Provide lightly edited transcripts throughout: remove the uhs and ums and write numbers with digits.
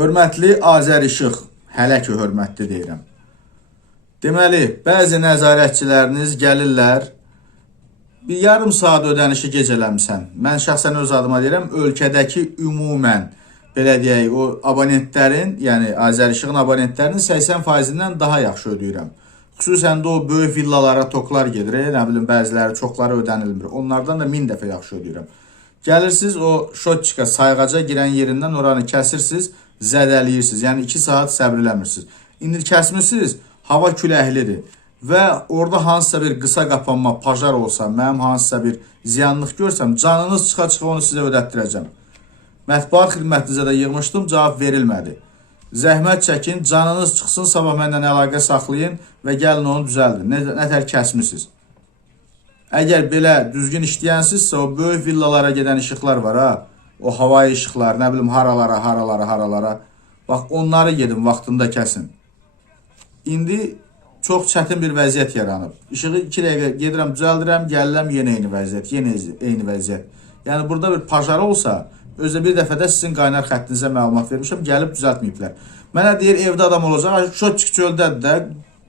Hörmətli Azər İşıq, hələ ki hörmətli deyirəm. Deməli, bəzi nəzarətçiləriniz gəlirlər, bir yarım saat ödənişi gecələmsən. Mən şəxsən öz adıma deyirəm, ölkədəki ümumən, belə deyək, o abonentlərin, yəni Azər İşığın abonentlərinin 80%-dən daha yaxşı ödəyirəm. Xüsusən də o böyük villalara toklar gedir, nə bilim, bəziləri çoxları ödənilmir. Onlardan da 1000 dəfə yaxşı ödəyirəm. Gəlirsiniz, o şotçika sayğaca girən yerindən oranı kəsirsiniz, zədəliyirsiniz. Yəni 2 saat səbr eləmirsiniz. İndi kəsmirsiniz, hava küləklidir və orada hansısa bir qısa qapanma, pajar olsa, mənim hansısa bir ziyanlıq görsəm, canınız çıxa-çıxa onu sizə ödətdirəcəm. Mətbuat xidmətinizə də yığmışdım, cavab verilmədi. Zəhmət çəkin, canınız çıxsın, sabah məndən əlaqə saxlayın və gəlin onu düzəldin. Nətər kəsmirsiniz. Əgər belə düzgün işləyənsinizsə, o böyük villalara gedən işıqlar var ha, o havai işıqlar, nə bilim, haralara. Bax, onları gedin, vaxtında kəsin. İndi çox çətin bir vəziyyət yaranıb. İşığı 2 dəqiqə gedirəm, düzəldirəm, gəlirəm, yenə eyni vəziyyət. Yəni, burada bir pajarı olsa, özdə bir dəfə də sizin qaynar xəttinizə məlumat vermişəm, gəlib düzəltməyiblər. Mənə deyir, evdə adam olacaq, şotçik çöldədir də,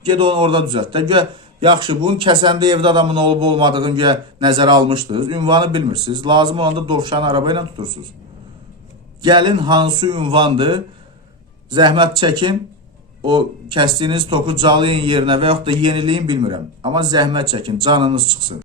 ged onu orada düzəlt də. Yaxşı, bunun kəsəndə evdə adamın olub-olmadığını nəzərə almışdınız, ünvanı bilmirsiniz, lazım olanda dovşanı araba ilə tutursunuz. Gəlin, hansı ünvandır, zəhmət çəkin, o kəsdiyiniz toku calayın yerinə və yaxud da yeniləyin bilmirəm. Amma zəhmət çəkin, canınız çıxsın.